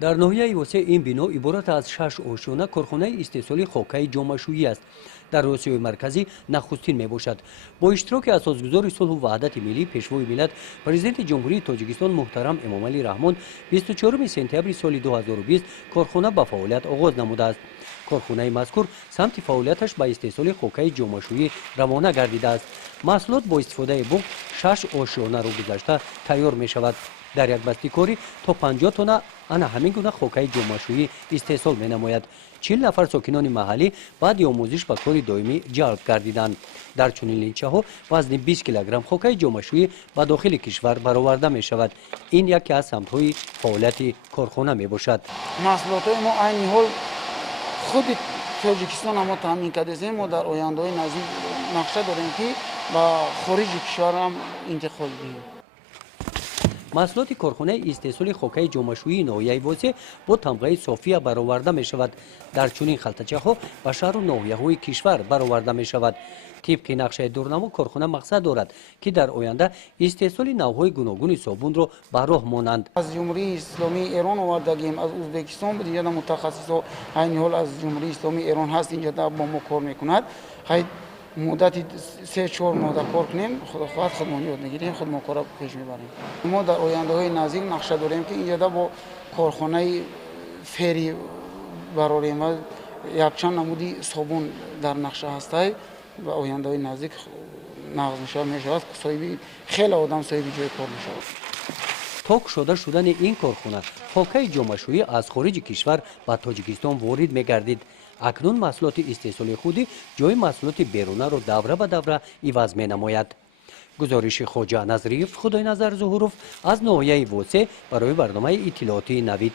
در ناحیه وسیع این بنا عبارت از 6 آشیانه کارخانه استحصالی خاکای چماشوی است. در آسیای مرکزی نخستین می باشد. با اشتراک اساسگزار صلح و وحدت ملی پیشوای ملت پرزیدنت جمهوری تاجیکستان محترم امام علی رحمان 24 سپتامبر سال 2020 کارخانه به فعالیت آغاز نموده است. کارخانه مذکور سمت فعالیتش به استحصال خاکای چماشوی روانه گردیده است. محصولات با استفاده بوق 6 آشیانه را گذشته تیار می شود. در یک بستی کاری تا 50 تنه انا همین گونه خاکای چماشوی استحصال می نماید. 40 نفر ساکنان محلی بعد آموزش به کار دائمی جلب گردیدند. در چنین لینچه ها وزن 20 کیلوگرم خاکای چماشوی به داخل کشور برآورده می شود. این یکی از سمت های فعالیت کارخانه می باشد. محصولات ما عین حال خود تاجیکستان ما تامین کرده ما در آینده نزدیک نقشه داریم که با خارج کشور هم انتقال دهیم. محصولات کارخانه استحصال خاکای چماشوی ناحیه وسیع با تمغه صافی برآورده می شود. در چنین خلطچه ها به شهر و ناحیه های کشور برآورده می شود. طبق نقشه دورنما کارخانه مقصد دارد که در آینده استحصال نوعهای گوناگون صابون را به راه مانند. از جمهوری اسلامی ایران آوردگیم، از ازبکستان دیگر متخصصا عین حال از جمهوری اسلامی ایران هست اینجا با ما کار میکند. مدت 3-4 ماه کار کنیم خودمون یاد میگیریم خود ما کار پیش میبریم. ما در آینده های نزدیک نقشه داریم که اینجا با کارخانه فری براریم و یک چند نمودی صابون در نقشه هسته و آینده های نزدیک نقض میشود صاحبی خیلی آدم صاحبی جای کار میشود. تاک شدن این کارخانه خاکای چماشوی از خارج کشور به تاجیکستان وارد میگردید. اکنون محصولات استحصالی خودی جای محصولات بیرونه را دوره به دوره ivaz می نماید. گزارش خواجه نظریف خدای نظر ظهوروف از ناحیه وسیع برای برنامه اطلاعاتی نوید.